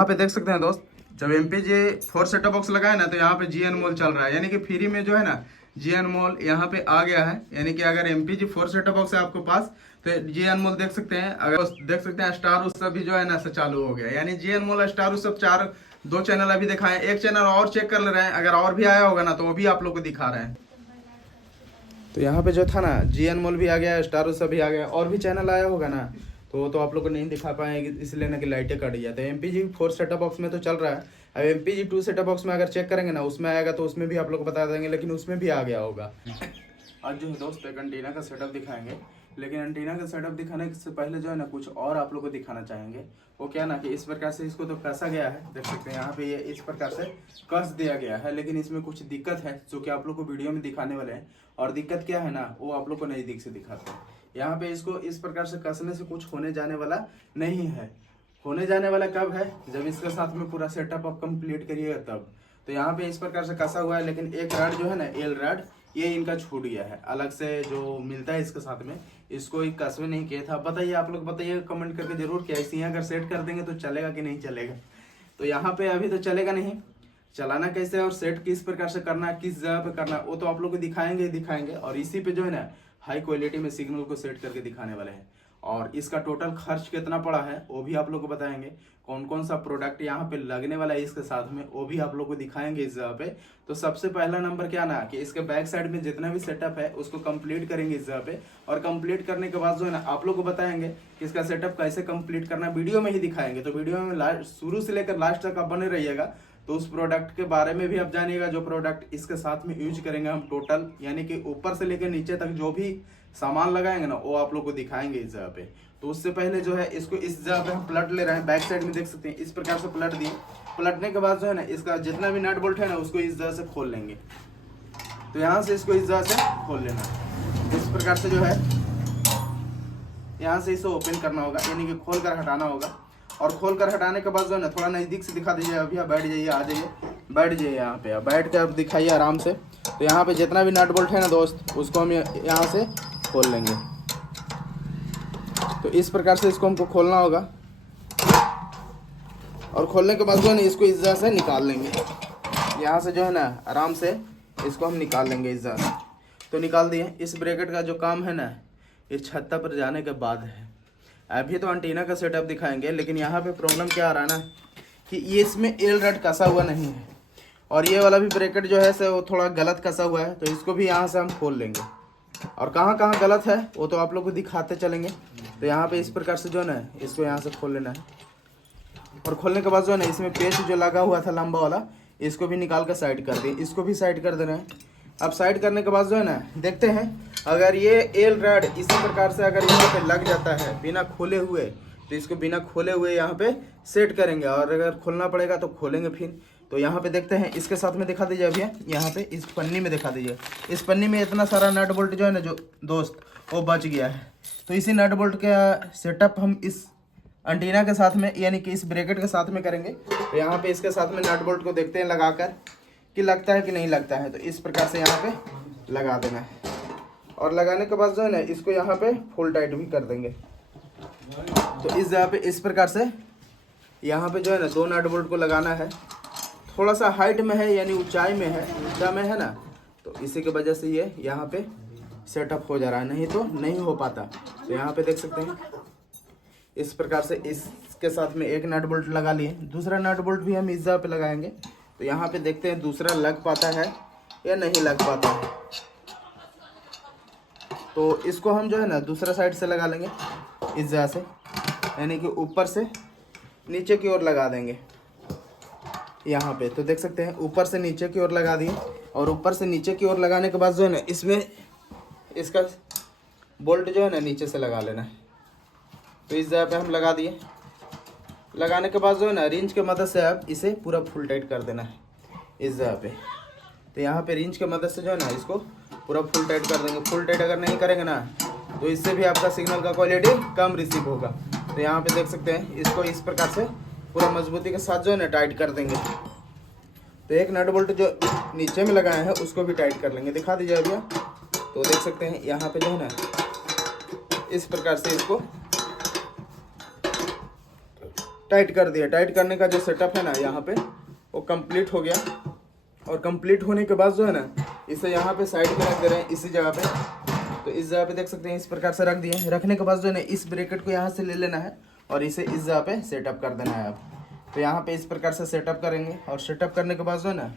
यहाँ पे देख सकते हैं दोस्त, जब MPG 4 सेटअप बॉक्स लगाए ना तो यहाँ पे GN मॉल चल रहा है, यानी कि फ्री में जो है ना GN मॉल यहाँ पे आ गया है। यानी कि अगर MPG 4 सेटअप बॉक्स है आपके पास तो GN मॉल देख सकते हैं। अगर देख सकते हैं स्टार उत्सव भी जो है ना से चालू हो गया, यानी GN मॉल स्टार उत्सव 2 चैनल अभी दिखाए, एक चैनल और चेक कर ले रहे हैं, अगर और भी आया होगा ना तो वो भी आप लोग को दिखा रहे हैं। तो यहाँ पे जो था ना GN मॉल भी आ गया, स्टार उत्सव भी आ गया, और भी चैनल आया होगा ना तो वो तो आप लोग को नहीं दिखा पाएंगे, इसलिए ना कि लाइटें कट गया। तो MPG 4 सेटअप बॉक्स में तो चल रहा है। अब MPG 2 सेटअप बॉक्स में अगर चेक करेंगे ना उसमें आएगा तो उसमें भी आप लोग को बता देंगे, लेकिन उसमें भी आ गया होगा। आज जो है दोस्त एक एंटीना का सेटअप दिखाएंगे, लेकिन एंटीना का सेटअप दिखाने से पहले जो है ना कुछ और आप लोग को दिखाना चाहेंगे। वो क्या ना कि इस प्रकार से इसको तो कसा गया है, देख सकते हैं यहाँ पे ये इस प्रकार से कस दिया गया है, लेकिन इसमें कुछ दिक्कत है जो कि आप लोग को वीडियो में दिखाने वाले हैं। और दिक्कत क्या है ना वो आप लोग को नज़दीक से दिखाते हैं। यहाँ पे इसको इस प्रकार से कसने से कुछ होने जाने वाला नहीं है। होने जाने वाला कब है, जब इसके साथ में पूरा सेटअप आप कंप्लीट करिएगा तब। तो यहाँ पे इस प्रकार से कसा हुआ है, लेकिन एक रॉड जो है ना एल रॉड ये इनका छूट गया है, अलग से जो मिलता है इसके साथ में, इसको एक कसवे नहीं किया था। बताइए आप लोग, बताइए कमेंट करके जरूर कि ऐसे ही अगर सेट कर देंगे तो चलेगा कि नहीं चलेगा। तो यहाँ पे अभी तो चलेगा नहीं, चलाना कैसे और सेट किस प्रकार से करना है, किस जगह पे करना है, वो तो आप लोग को दिखाएंगे ही दिखाएंगे। और इसी पे जो है ना हाई क्वालिटी में सिग्नल को सेट करके दिखाने वाले हैं। और इसका टोटल खर्च कितना पड़ा है वो भी आप लोग को बताएंगे। कौन कौन सा प्रोडक्ट यहाँ पे लगने वाला है इसके साथ में वो भी आप लोग को दिखाएंगे इस जगह पे। तो सबसे पहला नंबर क्या ना कि इसके बैक साइड में जितना भी सेटअप है उसको कंप्लीट करेंगे इस जगह पे। और कंप्लीट करने के बाद जो है ना आप लोग को बताएंगे कि इसका सेटअप कैसे कंप्लीट करना, वीडियो में ही दिखाएंगे। तो वीडियो में शुरू से लेकर लास्ट तक आप बने रहिएगा, तो उस प्रोडक्ट के बारे में भी आप जानिएगा जो प्रोडक्ट इसके साथ में यूज करेंगे हम टोटल, यानी कि ऊपर से लेकर नीचे तक जो भी सामान लगाएंगे ना वो आप लोग को दिखाएंगे इस जगह पे। तो उससे पहले जो है इसको इस जगह पे हम पलट ले रहे हैं। बैक साइड में देख सकते हैं इस प्रकार से पलट दिए। पलटने के बाद जो है ना इसका जितना भी नट बोल्ट है ना उसको इस जगह से खोल लेंगे। तो यहाँ से इसको इस जगह से खोल लेना, इस प्रकार से जो है यहाँ से इसे ओपन करना होगा, यानी कि खोल कर हटाना होगा। और खोल कर हटाने के बाद जो है ना थोड़ा नज़दीक से दिखा दीजिए। अभी आप बैठ जाइए, आ जाइए, बैठ जाइए यहाँ पे, आप बैठ कर दिखाइए आराम से। तो यहाँ पे जितना भी नट बोल्ट है ना दोस्त उसको हम यहाँ से खोल लेंगे। तो इस प्रकार से इसको हमको खोलना होगा, और खोलने के बाद जो है ना इसको इस जगह से निकाल लेंगे। यहाँ से जो है ना आराम से इसको हम निकाल लेंगे इस जगह से। तो निकाल दिए। इस ब्रैकेट का जो काम है ना ये छत्ता पर जाने के बाद है। अभी तो एंटीना का सेटअप दिखाएंगे, लेकिन यहाँ पे प्रॉब्लम क्या आ रहा है ना कि ये इसमें एल रड कसा हुआ नहीं है, और ये वाला भी ब्रैकेट जो है से वो थोड़ा गलत कसा हुआ है। तो इसको भी यहाँ से हम खोल लेंगे, और कहाँ कहाँ गलत है वो तो आप लोग को दिखाते चलेंगे। तो यहाँ पे इस प्रकार से जो है ना इसको यहाँ से खोल लेना है। और खोलने के बाद जो है ना इसमें पेस्ट जो लगा हुआ था लंबा वाला, इसको भी निकाल कर साइड कर दिए, इसको भी साइड कर देना है। अब साइड करने के बाद जो है ना देखते हैं अगर ये एल रड इसी प्रकार से अगर यहाँ पे लग जाता है बिना खोले हुए, तो इसको बिना खोले हुए यहाँ पे सेट करेंगे, और अगर खोलना पड़ेगा तो खोलेंगे फिर। तो यहाँ पे देखते हैं इसके साथ में दिखा दीजिए। अभी यहाँ पे इस पन्नी में दिखा दीजिए। इस पन्नी में इतना सारा नट बोल्ट जो है ना जो दोस्त वो बच गया है। तो इसी नट बोल्ट का सेटअप हम इस एंटीना के साथ में, यानी कि इस ब्रैकेट के साथ में करेंगे। तो यहाँ पे इसके साथ में नट बोल्ट को देखते हैं लगाकर कि लगता है कि नहीं लगता है। तो इस प्रकार से यहाँ पे लगा देना है, और लगाने के बाद जो है ना इसको यहाँ पे फुल टाइट भी कर देंगे। तो इस जगह पे इस प्रकार से यहाँ पे जो है ना 2 नट बोल्ट को लगाना है। थोड़ा सा हाइट में है, यानी ऊंचाई में है, ऊंचा में है ना, तो इसी की वजह से ये यहाँ पे सेटअप हो जा रहा है, नहीं तो नहीं हो पाता। तो यहाँ पे देख सकते हैं इस प्रकार से इसके साथ में एक नट बोल्ट लगा लिए, दूसरा नट बोल्ट भी हम इस जगह पे लगाएंगे। तो यहाँ पे देखते हैं दूसरा लग पाता है या नहीं लग पाता है। तो इसको हम जो है ना दूसरा साइड से लगा लेंगे इस जगह से, यानी कि ऊपर से नीचे की ओर लगा देंगे यहाँ पे। तो देख सकते हैं ऊपर से नीचे की ओर लगा दिए, और ऊपर से नीचे की ओर लगाने के बाद जो है ना इसमें इसका बोल्ट जो है ना नीचे से लगा लेना है। तो इस जगह पे हम लगा दिए। लगाने के बाद जो है ना रिंच के मदद से आप इसे पूरा फुल टाइट कर देना है इस जगह पे। तो यहाँ पे रिंच के मदद से जो है ना इसको पूरा फुल टाइट कर देंगे। फुल टाइट अगर नहीं करेंगे ना तो इससे भी आपका सिग्नल का क्वालिटी कम रिसीव होगा। तो यहाँ पे देख सकते हैं इसको इस प्रकार से पूरा मजबूती के साथ जो है ना टाइट कर देंगे। तो एक नट बोल्ट जो नीचे में लगाए हैं उसको भी टाइट कर लेंगे, दिखा दीजिए भैया। तो देख सकते हैं यहाँ पे जो है ना इस प्रकार से इसको टाइट कर दिया। टाइट करने का जो सेटअप है ना यहाँ पे वो कंप्लीट हो गया। और कंप्लीट होने के बाद जो है ना इसे यहाँ पे साइड में रख दे रहे हैं इसी जगह पे। तो इस जगह पे देख सकते हैं इस प्रकार से रख दिए। रखने के बाद जो है ना इस ब्रैकेट को यहाँ से ले लेना है और इसे इस जगह पे सेटअप कर देना है आप। तो यहाँ पे इस प्रकार से सेटअप करेंगे और सेटअप करने के बाद जो है ना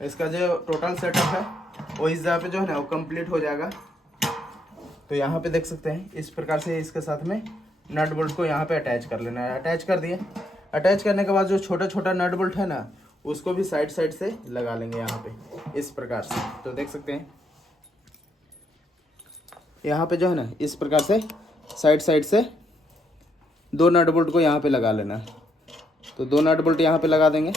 इसका जो टोटल सेटअप है वो इस जगह पे जो है ना वो कंप्लीट हो जाएगा। तो यहाँ पे देख सकते हैं इस प्रकार से इसके साथ में नट बोल्ट को यहाँ पे अटैच कर लेना है। अटैच कर दिए। अटैच करने के बाद जो छोटा छोटा नट बोल्ट है ना उसको भी साइड साइड से लगा लेंगे यहाँ पे इस प्रकार से। तो देख सकते हैं यहाँ पे जो है ना इस प्रकार से साइड साइड से 2 नट बोल्ट को यहाँ पे लगा लेना है। तो 2 नट बोल्ट यहाँ पे लगा देंगे।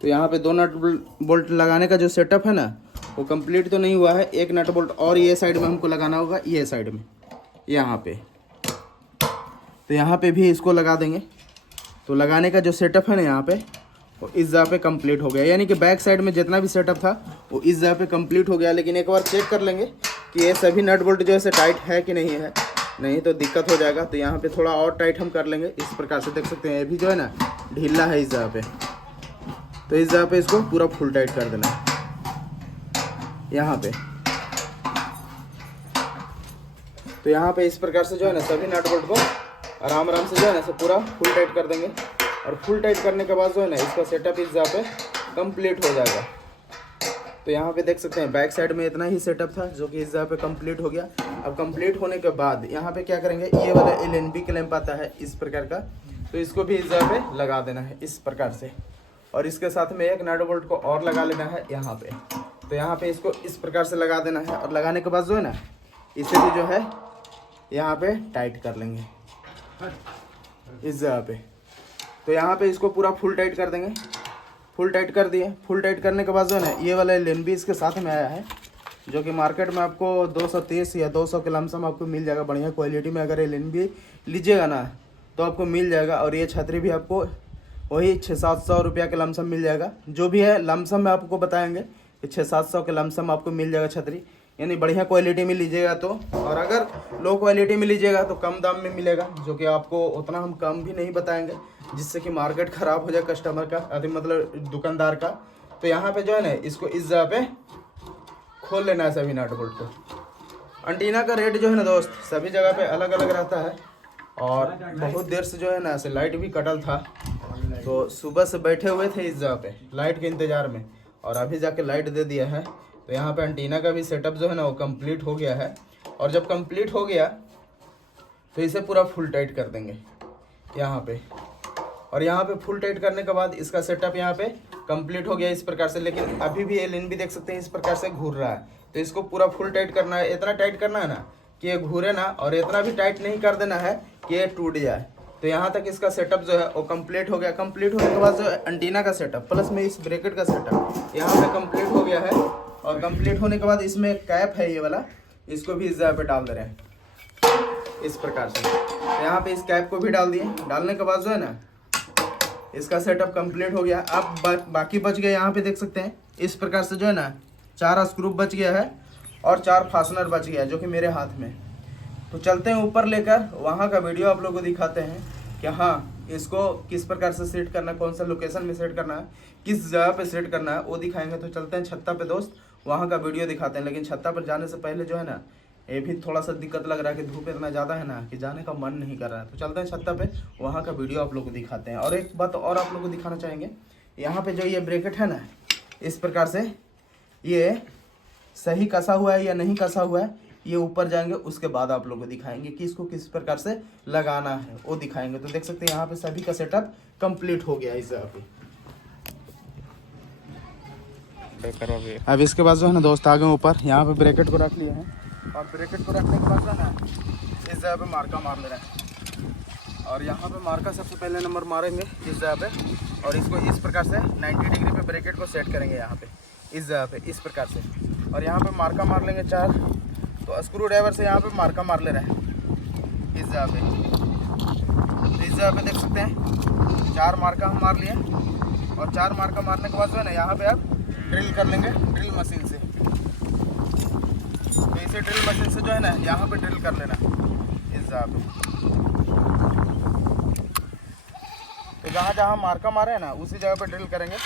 तो यहाँ पे 2 नट बोल्ट लगाने का जो सेटअप है ना वो कंप्लीट तो नहीं हुआ है। 1 नट बोल्ट और ये साइड में हमको लगाना होगा, ये साइड में यहाँ पे। तो यहाँ पे भी इसको लगा देंगे। तो लगाने का जो सेटअप है ना यहाँ पे वो इस जगह पे कंप्लीट हो गया। यानी कि बैक साइड में जितना भी सेटअप था वो इस जगह पे कंप्लीट हो गया। लेकिन एक बार चेक कर लेंगे कि ये सभी नट बोल्ट जो है टाइट है कि नहीं है, नहीं तो दिक्कत हो जाएगा। तो यहाँ पे थोड़ा और टाइट हम कर लेंगे इस प्रकार से। देख सकते हैं ये भी जो है ना ढीला है इस जगह पे। तो इस जगह पे इसको पूरा फुल टाइट कर देना है यहाँ पे। तो यहाँ पे इस प्रकार से जो है ना सभी नट बोल्ट को आराम आराम से जो है ना पूरा फुल टाइट कर देंगे। और फुल टाइट करने के बाद जो है ना इसका सेटअप इस जगह पे कंप्लीट हो जाएगा। तो यहाँ पे देख सकते हैं बैक साइड में इतना ही सेटअप था जो कि इस जगह पे कंप्लीट हो गया। अब कंप्लीट होने के बाद यहाँ पे क्या करेंगे, ये वाला LNB क्लैंप आता है इस प्रकार का, तो इसको भी इस जगह पे लगा देना है इस प्रकार से। और इसके साथ में एक नट बोल्ट को और लगा लेना है यहाँ पे। तो यहाँ पे इसको इस प्रकार से लगा देना है। और लगाने के बाद जो है ना इसे भी जो है यहाँ पे टाइट कर लेंगे इस जगह पे। तो यहाँ पे इसको पूरा फुल टाइट कर देंगे। फुल टाइट कर दिए। फुल टाइट करने के बाद जो है ना ये वाला LNB इसके साथ में आया है जो कि मार्केट में आपको 230 या 200 के लमसम आपको मिल जाएगा। बढ़िया क्वालिटी में अगर LNB लीजिएगा ना तो आपको मिल जाएगा। और ये छतरी भी आपको वही 600-700 रुपया के लमसम मिल जाएगा। जो भी है लमसम में आपको बताएंगे कि 600-700 के लमसम आपको मिल जाएगा छतरी, यानी बढ़िया क्वालिटी में लीजिएगा तो। और अगर लो क्वालिटी में लीजिएगा तो कम दाम में मिलेगा, जो कि आपको उतना हम कम भी नहीं बताएंगे जिससे कि मार्केट ख़राब हो जाए कस्टमर का, अभी मतलब दुकानदार का। तो यहाँ पे जो है ना इसको इस जगह पे खोल लेना है सभी नट बोल्ट को। एंटीना का रेट जो है ना दोस्त सभी जगह पे अलग अलग रहता है। और बहुत देर से जो है ना ऐसे लाइट भी कटल था, तो सुबह से बैठे हुए थे इस जगह पे लाइट के इंतज़ार में, और अभी जाके लाइट दे दिया है। तो यहाँ पे एंटीना का भी सेटअप जो है ना वो कंप्लीट हो गया है। और जब कंप्लीट हो गया तो इसे पूरा फुल टाइट कर देंगे यहाँ पे। और यहाँ पे फुल टाइट करने के बाद इसका सेटअप यहाँ पे कंप्लीट हो गया इस प्रकार से। लेकिन अभी भी LNB देख सकते हैं इस प्रकार से घूर रहा है। तो इसको पूरा फुल टाइट करना है। इतना टाइट करना है ना कि ये घूरे ना, और इतना भी टाइट नहीं कर देना है कि ये टूट जाए। तो यहाँ तक इसका सेटअप जो है वो कंप्लीट हो गया। कंप्लीट होने के बाद जो एंटीना का सेटअप प्लस में इस ब्रैकेट का सेटअप यहाँ पे कंप्लीट हो गया है। और कंप्लीट होने के बाद इसमें कैप है ये वाला, इसको भी इस जगह पे डाल दे रहे हैं इस प्रकार से। तो यहाँ पे इस कैप को भी डाल दिए। डालने के बाद जो है ना इसका सेटअप कंप्लीट हो गया। अब बाकी बच गया, यहाँ पे देख सकते हैं इस प्रकार से जो है ना 4 स्क्रू बच गया है और 4 फास्टनर बच गया है जो कि मेरे हाथ में। तो चलते हैं ऊपर लेकर, वहाँ का वीडियो आप लोगों को दिखाते हैं कि हाँ इसको किस प्रकार से सेट करना है, कौन सा लोकेशन में सेट करना है, किस जगह पे सेट करना है, वो दिखाएंगे। तो चलते हैं छत्ता पे दोस्त, वहाँ का वीडियो दिखाते हैं। लेकिन छत्ता पर जाने से पहले जो है ना ये भी थोड़ा सा दिक्कत लग रहा है कि धूप इतना ज़्यादा है ना कि जाने का मन नहीं कर रहा है। तो चलते हैं छत्ता पे, वहाँ का वीडियो आप लोग को दिखाते हैं। और एक बात और आप लोग को दिखाना चाहेंगे, यहाँ पे जो ये ब्रैकेट है ना इस प्रकार से ये सही कसा हुआ है या नहीं कसा हुआ है, ये ऊपर जाएंगे उसके बाद आप लोग को दिखाएंगे कि इसको किस प्रकार से लगाना है, वो दिखाएंगे। तो देख सकते हैं यहाँ पे सभी का सेटअप कंप्लीट हो गया इस जगह पे। अब इसके बाद जो है ना दोस्त आगे ऊपर यहाँ पे ब्रैकेट को रख लिए हैं। और ब्रैकेट को रखने के बाद जो है ना इस जगह पे मार्का मार ले रहे हैं। और यहाँ पे मार्का सबसे पहले नंबर मारेंगे इस जगह पे। और इसको इस प्रकार से 90 डिग्री पे ब्रैकेट को सेट करेंगे यहाँ पे इस जगह पे इस प्रकार से। और यहाँ पे मार्का मार लेंगे 4। तो स्क्रू ड्राइवर से यहाँ पे मार्का मार ले रहे हैं इस जगह पे। तो इस जगह पे देख सकते हैं 4 मार्का हम मार लिए। और 4 मार्का मारने के बाद जो है ना यहाँ पे आप ड्रिल कर लेंगे ड्रिल मशीन से। तो इसे ड्रिल मशीन से जो है ना यहाँ पे ड्रिल कर लेना इस जगह पे। तो जहाँ जहाँ मार्का मारे हैं ना उसी जगह पे ड्रिल करेंगे।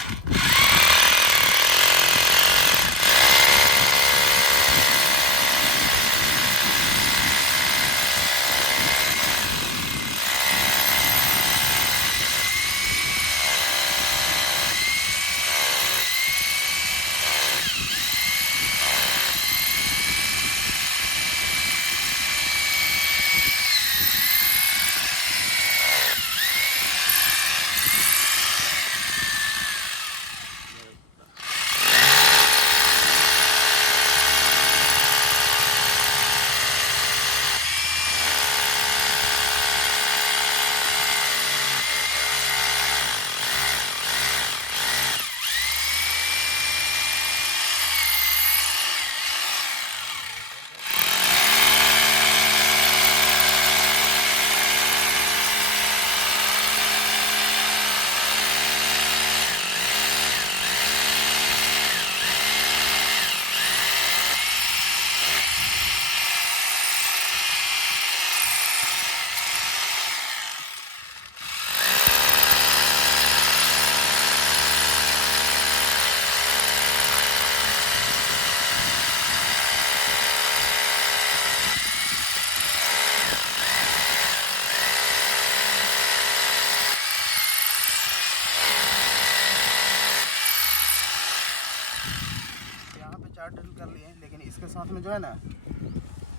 ड्रिल कर लिए, लेकिन इसके साथ में जो है ना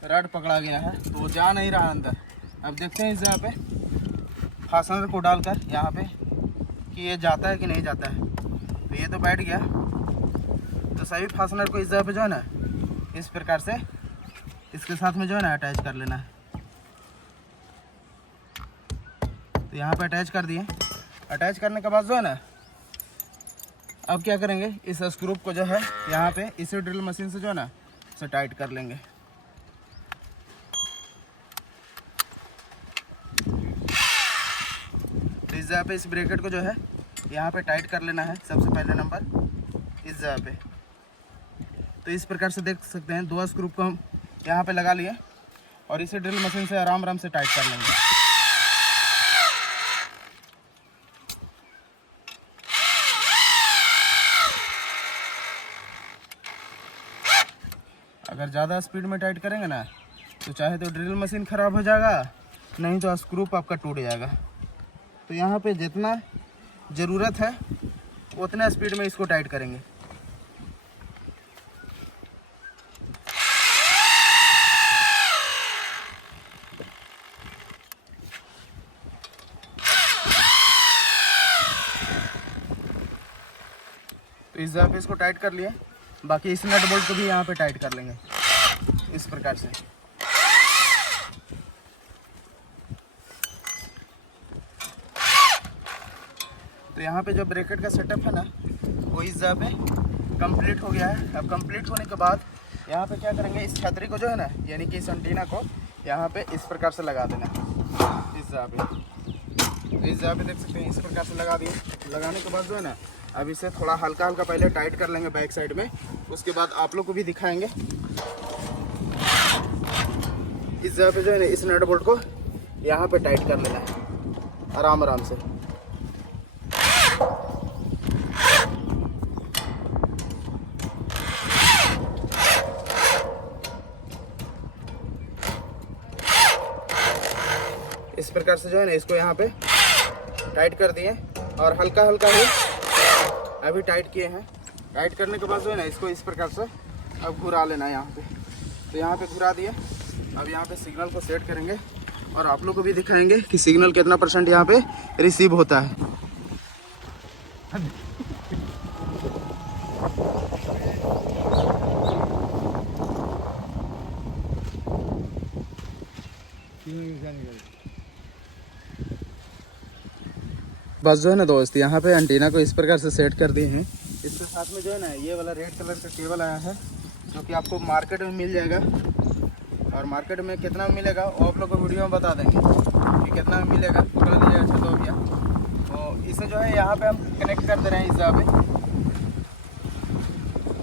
रड पकड़ा गया है तो वो जा नहीं रहा अंदर। अब देखते हैं इस जगह पे फास्टनर को डालकर यहाँ पे कि ये जाता है कि नहीं जाता है। तो ये तो बैठ गया, तो सभी फास्टनर को इस जगह पे जो है ना इस प्रकार से इसके साथ में जो है ना अटैच कर लेना है। तो यहाँ पे अटैच कर दिए। अटैच करने के बाद जो है ना अब क्या करेंगे, इस स्क्रू को जो है यहाँ पे इसे ड्रिल मशीन से जो है ना उसे टाइट कर लेंगे। तो इस जगह पे इस ब्रैकेट को जो है यहाँ पे टाइट कर लेना है सबसे पहले नंबर इस जगह पे। तो इस प्रकार से देख सकते हैं 2 स्क्रू को हम यहाँ पे लगा लिए और इसे ड्रिल मशीन से आराम आराम से टाइट कर लेंगे। अगर ज़्यादा स्पीड में टाइट करेंगे ना तो चाहे तो ड्रिल मशीन ख़राब हो जाएगा, नहीं तो स्क्रू आपका टूट जाएगा। तो यहाँ पे जितना ज़रूरत है उतना स्पीड में इसको टाइट करेंगे। तो इस जगह पे इसको टाइट कर लिए, बाकी इस नट बोल्ट को भी यहाँ पे टाइट कर लेंगे इस प्रकार से। तो यहाँ पे जो ब्रैकेट का सेटअप है ना वो इस जगह पे कंप्लीट हो गया है। अब कंप्लीट होने के बाद यहाँ पे क्या करेंगे, इस छतरी को जो है ना यानी कि इस एंटीना को यहाँ पे इस प्रकार से लगा देना इस जगह पे। तो इस जगह पे देख सकते हैं इस प्रकार से लगा दिए। लगाने के बाद जो है ना अब इसे थोड़ा हल्का हल्का पहले टाइट कर लेंगे बैक साइड में, उसके बाद आप लोग को भी दिखाएंगे। इस जगह पे जो है ना इस नट बोल्ट को यहाँ पे टाइट कर लेना है आराम आराम से। इस प्रकार से जो है ना इसको यहाँ पे टाइट कर दिए और हल्का हल्का ही अभी टाइट किए हैं। टाइट करने के बाद जो है ना इसको इस प्रकार से अब घुरा लेना है यहाँ पे। तो यहाँ पे घुरा दिए। अब यहाँ पे सिग्नल को सेट करेंगे और आप लोग को भी दिखाएंगे कि सिग्नल कितना % यहाँ पे रिसीव होता है। बस जो है ना दोस्त यहाँ पे एंटीना को इस प्रकार से सेट कर दिए हैं। इसके साथ में जो है ना ये वाला रेड कलर का केबल आया है जो कि आपको मार्केट में मिल जाएगा, और मार्केट में कितना मिलेगा वो आप लोग को वीडियो में बता देंगे कि कितना में मिलेगा। पकड़ लीजिएगा, अच्छा तो भैया। तो इसे जो है यहाँ पे हम कनेक्ट कर दे रहे हैं इस जगह पे।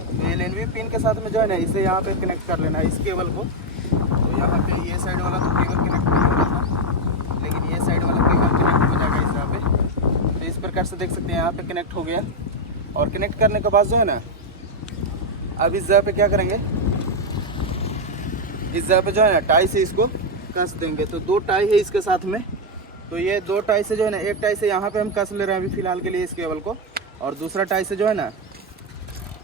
तो LNB पिन के साथ में जो है ना इसे यहाँ पे कनेक्ट कर लेना है इस केबल को। तो यहाँ पे ये साइड वाला तो केबल कनेक्ट नहीं हो रहा था, लेकिन ये साइड वाला केबल कनेक्ट हो जाएगा इस जगह पे। प्रकार से देख सकते हैं यहाँ पे कनेक्ट हो गया। और कनेक्ट करने के बाद जो है ना, अब इस जगह पे क्या करेंगे, इस जगह पे जो है ना टाई से इसको कस देंगे। तो 2 टाई है इसके साथ में, तो ये 2 टाई से जो है ना, एक टाई से यहाँ पे हम कस ले रहे हैं अभी फिलहाल के लिए इस केबल को, और दूसरा टाई से जो है ना,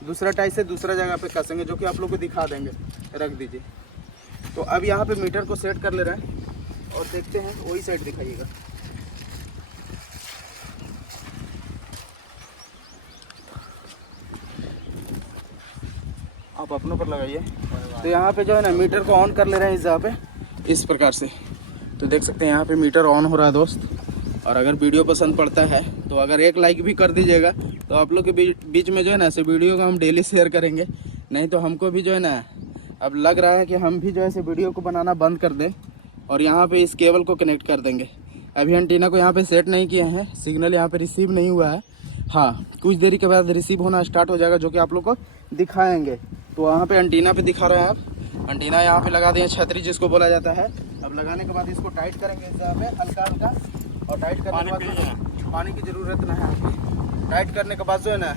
दूसरा टाई से दूसरा जगह पे कसेंगे, जो कि आप लोग को दिखा देंगे। रख दीजिए। तो अब यहाँ पे मीटर को सेट कर ले रहे हैं और देखते हैं, वही साइड दिखाइएगा। आप अपनों पर लगाइए। तो यहाँ पे जो है ना मीटर को ऑन कर ले रहे हैं इस जगह पे इस प्रकार से। तो देख सकते हैं यहाँ पे मीटर ऑन हो रहा है दोस्त। और अगर वीडियो पसंद पड़ता है तो अगर एक लाइक भी कर दीजिएगा, तो आप लोग के बीच में जो है ना ऐसे वीडियो को हम डेली शेयर करेंगे। नहीं तो हमको भी जो है ना अब लग रहा है कि हम भी जो है वीडियो को बनाना बंद कर दें और यहाँ पे इस केबल को कनेक्ट कर देंगे। अभी एंटीना को यहाँ पे सेट नहीं किए हैं, सिग्नल यहाँ पे रिसीव नहीं हुआ है। हाँ, कुछ देरी के बाद रिसीव होना स्टार्ट हो जाएगा, जो कि आप लोग को दिखाएंगे। तो वहाँ पे एंटीना पे दिखा रहे हैं आप, एंटीना यहाँ पे लगा दिए, छतरी जिसको बोला जाता है। अब लगाने के बाद इसको टाइट करेंगे इस जगह पे हल्का हल्का, और टाइट करने के बाद पानी की ज़रूरत ना है। टाइट करने के बाद जो है ना,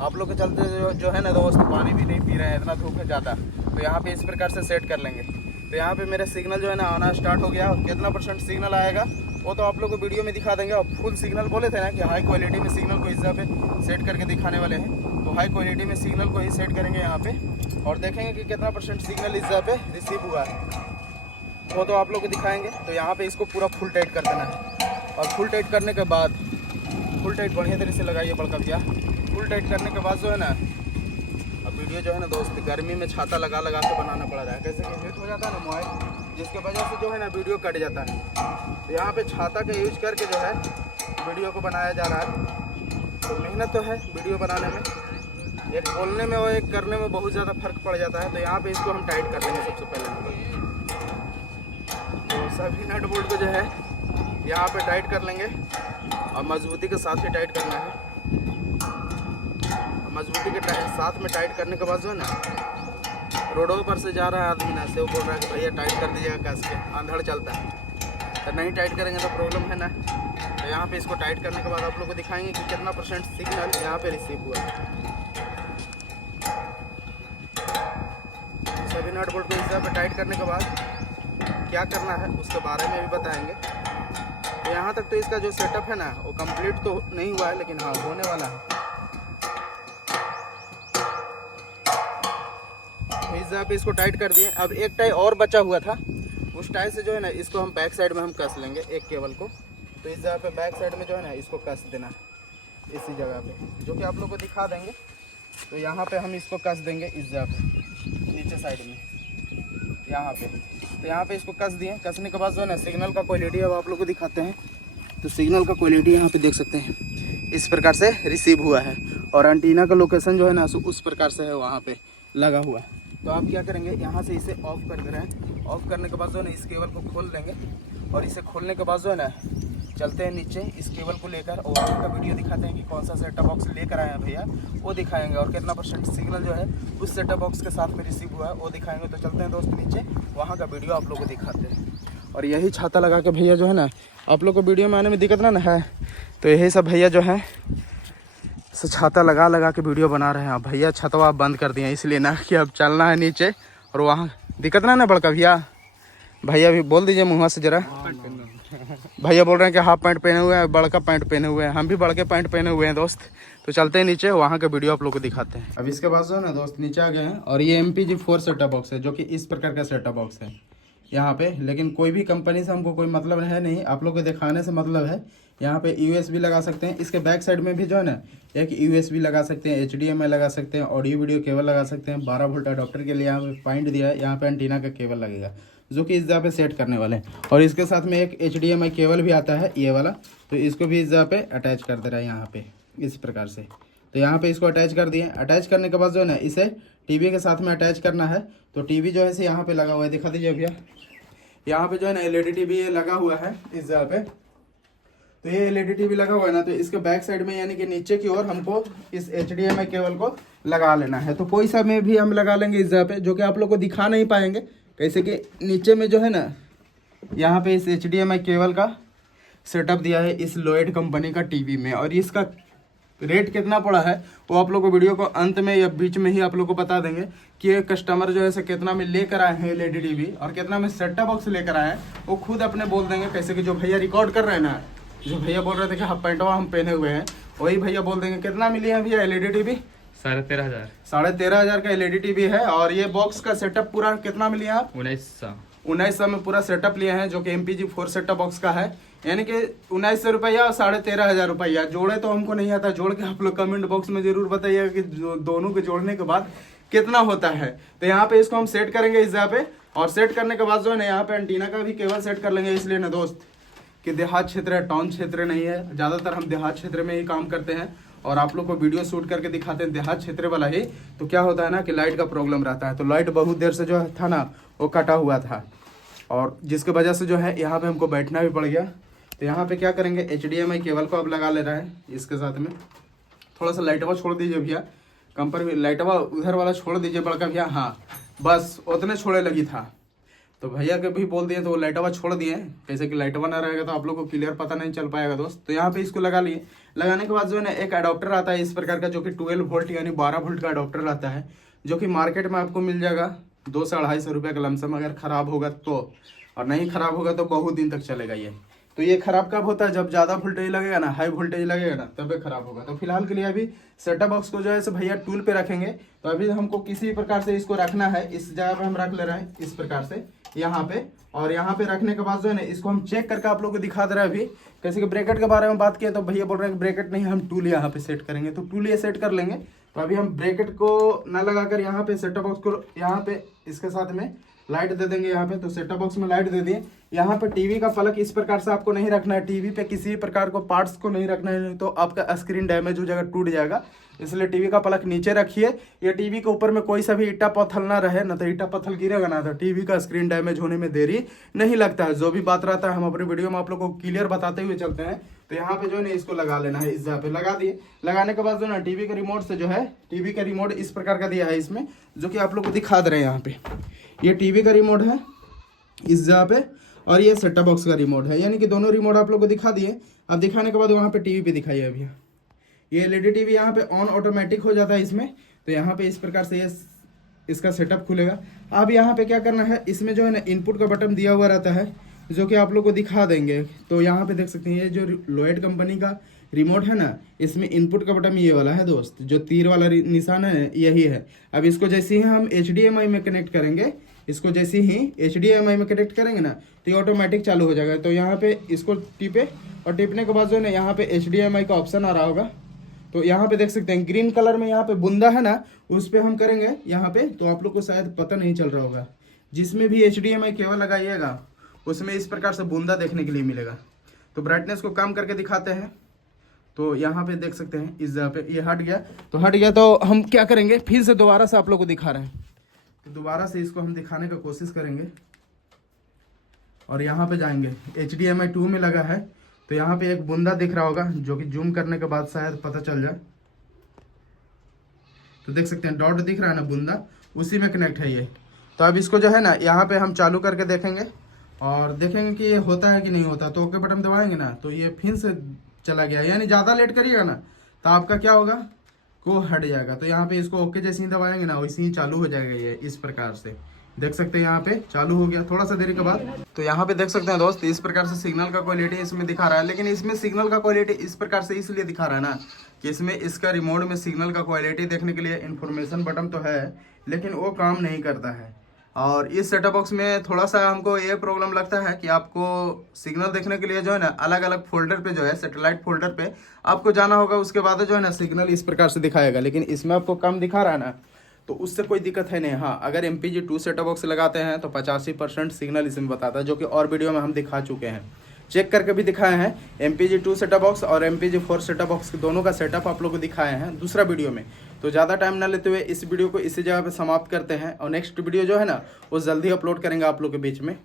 आप लोग के चलते जो है ना दोस्त, पानी भी नहीं पी रहे हैं, इतना धूप है ज़्यादा। तो यहाँ पे इस प्रकार से सेट कर लेंगे। तो यहाँ पे मेरा सिग्नल जो है ना आना स्टार्ट हो गया। कितना % सिग्नल आएगा वो तो आप लोग को वीडियो में दिखा देंगे। और फुल सिग्नल बोले थे ना कि हाई क्वालिटी में सिग्नल को इस जगह पे सेट करके दिखाने वाले हैं। तो हाई क्वालिटी में सिग्नल को ही सेट करेंगे यहाँ पे, और देखेंगे कि कितना % सिग्नल इस जगह पे रिसीव हुआ है, वो तो आप लोग को दिखाएंगे। तो यहाँ पे इसको पूरा फुल टाइट कर देना है। और फुल टाइट करने के बाद, फुल टाइट बढ़िया तरीके से लगाइए बड़का भैया। फुल टाइट करने के बाद जो है ना, अब वीडियो जो है ना दोस्त, गर्मी में छाता लगा लगा के बनाना पड़ रहा है। कैसे कि हीट हो जाता है ना मोबाइल, जिसके वजह से जो है ना वीडियो कट जाता है। तो यहाँ पे छाता का यूज करके जो है वीडियो को बनाया जा रहा है। तो मेहनत तो है वीडियो बनाने में, एक बोलने में और एक करने में बहुत ज़्यादा फर्क पड़ जाता है। तो यहाँ पे इसको हम टाइट कर देंगे सबसे पहले। तो सभी नट बोल्ट को जो है यहाँ पे टाइट कर लेंगे, और मजबूती के साथ ही टाइट करना है। मजबूती के साथ में टाइट करने के बाद जो है ना, रोडों पर से जा रहा है आदमी ना, से वो बोल रहा है कि भैया टाइट कर दीजिएगा कस के, अंधड़ चलता है। तो नहीं टाइट करेंगे तो प्रॉब्लम है ना। तो यहाँ पे इसको टाइट करने के बाद आप लोग को दिखाएंगे कि कितना % सिग्नल यहाँ पे रिसीव हुआ है। सभी नट बोल्ट को इस जगह पे टाइट करने के बाद क्या करना है उसके बारे में भी बताएंगे। तो यहाँ तक तो इसका जो सेटअप है ना, वो कंप्लीट तो नहीं हुआ है, लेकिन हाँ होने वाला है। इस जगह पे इसको टाइट कर दिए। अब एक टाई और बचा हुआ था, उस टाई से जो है ना इसको हम बैक साइड में हम कस लेंगे एक केबल को। तो इस जगह पे बैक साइड में जो है ना इसको कस देना इसी जगह पे, जो कि आप लोग को दिखा देंगे। तो यहाँ पे हम इसको कस देंगे इस जगह पे नीचे साइड में, यहाँ पे। तो यहाँ पे इसको कस दिए। कसने के बाद जो है ना सिग्नल का क्वालिटी अब आप लोग को दिखाते हैं। तो सिग्नल का क्वालिटी यहाँ पे देख सकते हैं, इस प्रकार से रिसीव हुआ है। और एंटीना का लोकेशन जो है ना उस प्रकार से है, वहाँ पे लगा हुआ है। तो आप क्या करेंगे, यहाँ से इसे ऑफ कर दे रहे हैं। ऑफ करने के बाद जो है ना इस केबल को खोल देंगे, और इसे खोलने के बाद जो है ना चलते हैं नीचे इस केबल को लेकर, और आपका वीडियो दिखाते हैं कि कौन सा सेटअप बॉक्स लेकर आए हैं भैया, वो दिखाएंगे। और कितना % सिग्नल जो है उस सेटअप बॉक्स के साथ में रिसीव हुआ है वो दिखाएंगे। तो चलते हैं दोस्त नीचे, वहाँ का वीडियो आप लोग को दिखाते हैं। और यही छाता लगा के भैया जो है ना, आप लोग को वीडियो में आने में दिक्कत ना है, तो यही सब भैया जो है छाता लगा लगा के वीडियो बना रहे हैं। भैया छतवा बंद कर दिए इसलिए ना कि अब चलना है नीचे, और वहाँ दिक्कत ना बड़का भैया। भैया भी बोल दीजिए मुँह से ज़रा। भैया बोल रहे हैं कि हाफ पैंट पहने हुए हैं, बड़का पैंट पहने हुए हैं। हम भी बड़के पैंट पहने हुए हैं दोस्त। तो चलते हैं नीचे, वहाँ का वीडियो आप लोग को दिखाते हैं। अब इसके बाद जो है ना दोस्त नीचे आ गए हैं, और ये MPG4 सेटअप बॉक्स है, जो कि इस प्रकार का सेटअप बॉक्स है यहाँ पे। लेकिन कोई भी कंपनी से हमको कोई मतलब है नहीं, आप लोग को दिखाने से मतलब है। यहाँ पे USB लगा सकते हैं। इसके बैक साइड में भी जो है ना एक USB लगा सकते हैं, HDMI लगा सकते हैं, ऑडियो वीडियो केबल लगा सकते हैं। 12 वोल्ट अडॉप्टर के लिए यहाँ पे पॉइंट दिया है, यहाँ पे एंटीना का केबल लगेगा, जो कि इस जगह पे सेट करने वाले हैं। और इसके साथ में एक HDMI केबल भी आता है ये वाला, तो इसको भी इस जगह पे अटैच कर दे रहा है यहाँ पे इस प्रकार से। तो यहाँ पे इसको अटैच कर दिए। अटैच करने के बाद जो है ना इसे टीवी के साथ में अटैच करना है। तो टीवी जो है यहाँ पे लगा हुआ है, दिखा दीजिए भैया। यहाँ पे जो है ना LED टीवी लगा हुआ है इस जगह पे। तो ये LED टीवी लगा हुआ है ना, तो इसके बैक साइड में यानी कि नीचे की ओर हमको इस HDMI केबल को लगा लेना है। तो कोई सा में भी हम लगा लेंगे इस जगह पे, जो कि आप लोग को दिखा नहीं पाएंगे। कैसे कि नीचे में जो है ना यहाँ पे इस HDMI केबल का सेटअप दिया है इस लोएड कंपनी का टीवी में, और इसका रेट कितना पड़ा है वो आप लोग को वीडियो को अंत में या बीच में ही आप लोग को बता देंगे कि ये कस्टमर जो है से कितना में लेकर आए हैं एलईडी टीवी और कितना में सेटअप बॉक्स लेकर आए हैं, वो खुद अपने बोल देंगे। कैसे कि जो भैया रिकॉर्ड कर रहे हैं ना, जो भैया बोल रहे थे कि हाफ पैंटवा हम पहने हुए हैं, वही भैया बोल देंगे कितना मिली है भैया एलईडी टीवी। 13,500। 13,500 का एलईडी टीवी है। और ये बॉक्स का सेटअप पूरा कितना में लिया आप? 1900 में पूरा सेटअप लिए हैं, जो कि MPG4 सेटअप बॉक्स का है। यानी कि 1900 रुपया और 13,500 रुपया जोड़े तो हमको नहीं आता, जोड़ के आप लोग कमेंट बॉक्स में जरूर बताइएगा कि दोनों के जोड़ने के बाद कितना होता है। तो यहाँ पे इसको हम सेट करेंगे इस जगह पे, और सेट करने के बाद जो है ना यहाँ पे एंटीना का भी केबल सेट कर लेंगे। इसलिए ना दोस्त कि देहात क्षेत्र है, टाउन क्षेत्र नहीं है, ज़्यादातर हम देहात क्षेत्र में ही काम करते हैं और आप लोग को वीडियो शूट करके दिखाते हैं देहात क्षेत्र वाला ही। तो क्या होता है ना कि लाइट का प्रॉब्लम रहता है, तो लाइट बहुत देर से जो था ना वो कटा हुआ था, और जिसकी वजह से जो है यहाँ पे हमको बैठना भी पड़ गया। तो यहाँ पे क्या करेंगे, HDMI केबल को अब लगा ले रहा है इसके साथ में। थोड़ा सा लाइटवा छोड़ दीजिए भैया, कम पर लाइटवा उधर वाला छोड़ दीजिए बड़का भैया, हाँ बस उतने छोड़े लगी था। तो भैया के भी बोल दिए तो वो लाइटवा छोड़ दिए, कैसे कि लाइटवा ना रहेगा तो आप लोग को क्लियर पता नहीं चल पाएगा दोस्त। तो यहाँ पे इसको लगा लिए। लगाने के बाद जो है ना एक अडॉप्टर आता है इस प्रकार का, जो कि 12 वोल्ट यानी 12 वोल्ट का अडॉप्टर आता है, जो कि मार्केट में आपको मिल जाएगा 200 से 250 रुपये का लमसम, अगर ख़राब होगा तो, और नहीं ख़राब होगा तो बहुत दिन तक चलेगा ये। तो ये ख़राब कब होता है, जब ज़्यादा वोल्टेज लगेगा ना, हाई वोल्टेज लगेगा ना, तब ख़राब होगा। तो फिलहाल के लिए अभी सेटअप बॉक्स को जो है भैया टूल पे रखेंगे। तो अभी हमको किसी प्रकार से इसको रखना है, इस जगह पे हम रख ले रहे हैं इस प्रकार से यहाँ पे। और यहाँ पे रखने के बाद जो है ना इसको हम चेक करके आप लोग को दिखा दे रहे हैं अभी। कैसे कि ब्रैकेट के बारे में बात किया तो भैया बोल रहे हैं कि ब्रैकेट नहीं, हम टूल यहाँ पे सेट करेंगे। तो टूल ये सेट कर लेंगे। तो अभी हम ब्रैकेट को ना लगाकर यहाँ पे सेटअप बॉक्स को यहाँ पे इसके साथ में लाइट दे देंगे यहाँ पे। तो सेटअप बॉक्स में लाइट दे दिए। यहाँ पे टीवी का पलक इस प्रकार से आपको नहीं रखना है, टीवी पे किसी प्रकार को पार्ट्स को नहीं रखना है, नहीं तो आपका स्क्रीन डैमेज हो जाएगा, टूट जाएगा। इसलिए टीवी का पलक नीचे रखिए। ये टीवी के ऊपर में कोई सा भी ईटा पत्थर ना रहे, ना तो ईटा पत्थर गिरेगा ना तो टीवी का स्क्रीन डैमेज होने में देरी नहीं लगता है। जो भी बात रहता है हम अपने वीडियो में आप लोग को क्लियर बताते हुए चलते हैं। तो यहाँ पे जो है ना इसको लगा लेना है, इस जगह पे लगा दिए। लगाने के बाद जो ना टीवी का रिमोट से जो है, टीवी का रिमोट इस प्रकार का दिया है इसमें, जो कि आप लोग को दिखा दे रहे हैं यहाँ पे। ये टीवी का रिमोट है इस जगह पे, और ये सेटअप बॉक्स का रिमोट है, यानी कि दोनों रिमोट आप लोग को दिखा दिए। अब दिखाने के बाद वहाँ पे टीवी पे दिखाइए अभी। ये एलईडी टीवी यहाँ पे ऑन ऑटोमेटिक हो जाता है इसमें। तो यहाँ पे इस प्रकार से ये इसका सेटअप खुलेगा। अब यहाँ पे क्या करना है, इसमें जो है ना इनपुट का बटन दिया हुआ रहता है, जो कि आप लोग को दिखा देंगे। तो यहाँ पे देख सकते हैं ये जो लोएड कंपनी का रिमोट है ना, इसमें इनपुट का बटन ये वाला है दोस्त, जो तीर वाला निशान है यही है। अब इसको जैसे ही हम HDMI में कनेक्ट करेंगे, इसको जैसे ही HDMI में कनेक्ट करेंगे ना तो ये ऑटोमेटिक चालू हो जाएगा। तो यहाँ पे इसको टिपे, और टिपने के बाद जो है ना यहाँ पे HDMI का ऑप्शन आ रहा होगा। तो यहाँ पे देख सकते हैं ग्रीन कलर में यहाँ पे बुंदा है ना, उस पर हम करेंगे यहाँ पे। तो आप लोग को शायद पता नहीं चल रहा होगा, जिसमें भी HDMI केबल लगाइएगा उसमें इस प्रकार से बूंदा देखने के लिए मिलेगा। तो ब्राइटनेस को कम करके दिखाते हैं। तो यहाँ पे देख सकते हैं इस जगह पे ये हट गया। तो हट गया तो हम क्या करेंगे, फिर से दोबारा से आप लोग को दिखा रहे हैं। तो दोबारा से इसको हम दिखाने का कोशिश करेंगे, और यहाँ पे जाएंगे HDMI 2 में लगा है। तो यहाँ पे एक बूंदा दिख रहा होगा, जो कि जूम करने के बाद शायद पता चल जाए। तो देख सकते हैं डॉट दिख रहा है ना, बूंदा उसी में कनेक्ट है ये। तो अब इसको जो है ना यहाँ पे हम चालू करके देखेंगे, और देखेंगे कि ये होता है कि नहीं होता। तो ओके बटन दबाएंगे ना तो ये फिर से चला गया, यानी ज़्यादा लेट करिएगा ना तो आपका क्या होगा, को हट जाएगा। तो यहाँ पे इसको ओके जैसे ही दबाएंगे ना वैसे ही चालू हो जाएगा ये इस प्रकार से। देख सकते हैं यहाँ पे चालू हो गया थोड़ा सा देरी के बाद। तो यहाँ पे देख सकते हैं दोस्त इस प्रकार से सिग्नल का क्वालिटी इसमें दिखा रहा है। लेकिन इसमें सिग्नल का क्वालिटी इस प्रकार से इसलिए दिखा रहा है ना कि इसमें इसका रिमोट में सिग्नल का क्वालिटी देखने के लिए इन्फॉर्मेशन बटन तो है, लेकिन वो काम नहीं करता है। और इस सेटअप बॉक्स में थोड़ा सा हमको ये प्रॉब्लम लगता है कि आपको सिग्नल देखने के लिए जो है ना अलग अलग फोल्डर पे जो है सैटेलाइट फोल्डर पे आपको जाना होगा, उसके बाद जो है ना सिग्नल इस प्रकार से दिखाएगा। लेकिन इसमें आपको कम दिखा रहा है ना, तो उससे कोई दिक्कत है नहीं। हाँ, अगर MPG2 सेटअप बॉक्स लगाते हैं तो 85% सिग्नल इसमें बताता है, जो कि और वीडियो में हम दिखा चुके हैं, चेक करके भी दिखाए हैं। MPG2 सेटअप बॉक्स और MPG4 सेटअप बॉक्स दोनों का सेटअप आप लोग को दिखाए हैं दूसरा वीडियो में। तो ज़्यादा टाइम ना लेते हुए इस वीडियो को इसी जगह पे समाप्त करते हैं, और नेक्स्ट वीडियो जो है ना वो जल्दी अपलोड करेंगे आप लोग के बीच में।